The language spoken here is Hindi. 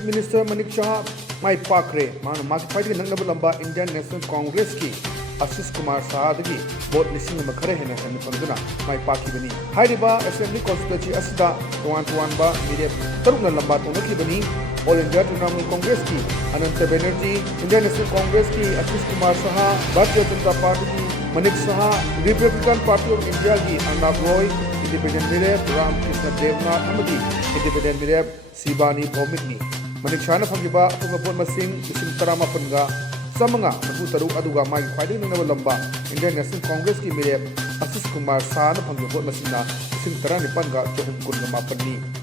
चीफ मिनिस्टर मनिक शाह माई पाखरे माकी नंगनब लंबा इंडियन नेशनल कांग्रेस की आशीष कुमार शाहदगी वोट लिंग खर हेन फंगना माई पाखीबनी असेंबली कॉन्स्टिट्यूंसी असिदा तोान मिरेप तरुकना लंबा तौनखीबनी। ऑल इंडिया तृणमूल कांग्रेस की Anant Banerjee, Indian National Congress की आशीष कुमार शाह, भारतीय जनता पार्टी की Manik Shah, Republican Party of India की अर्नब रॉय, इंडिपेंडेंट मिरेप रामकृष्ण देवनाथ, इंडिपेंडेंट मिरेप शिवानी भौमिकनी। मनिक शाह फंगिबा अपुंग वोट मसिंग 13,900 चमंगा तरुक अदुगा मागी ख्वाइदगी नंगनब लंबा इंडियन नेशनल कांग्रेस की मिरेप आशीष कुमार शाह फंगिबा वोट मसिंगना 19,900 9,418